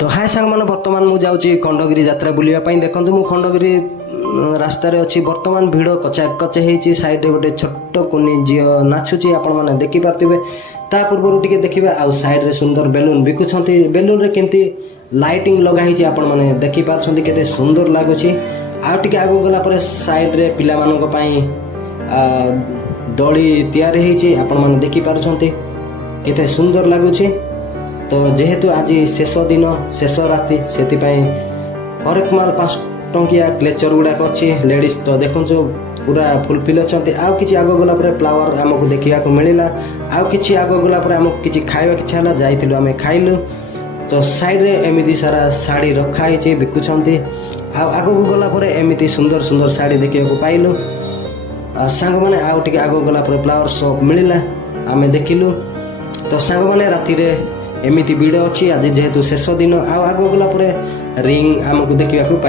तो हाय सांग मैंने बर्तमान मुझे जाऊँगी खंडगिरी यात्रा बुलाई देखो मु खंडगिरी रास्तार अच्छी बर्तमान भिड़ कचा कचे होती सैड्रे गोटे छोट कुनी झी नाचुची आपण मैंने देखिपे ता पूर्व टे देखिए आउ सैड्रे सुंदर बेलून बिकुंट बेलून रे केमती लाइटिंग लगाई आपण मैंने देखिपार के सुंदर लगुच आगे आगू गला सैड्रे पिला दली तैयारी आपण मैंने देखिपार केते सुंदर लगुच। तो जेहेतु आज शेष दिन शेष राति से हरेक माल 5 टंकिया क्लेचर गुड़ाक अच्छी लेडीज तो देखु पूरा फुलफिल अच्छा आउ कि आग गला फ्लावर आमको देखा मिलला आउ कि आग गला आमको किसी खावा इच्छा है जाइलु आम खाइलु। तो साइड्रे एमती सारा शाड़ी रखाई बिकुंट आग को गला एमती सुंदर सुंदर शाड़ी देखा पाइलु सांग मैंने आउ टे आग गला फ्लावर शॉप मिलला आम देखिलु। तो सांग मैंने राति एमती भिड़ अच्छी आज जेहेतु शेष दिन आग गला रिंग आमको देखा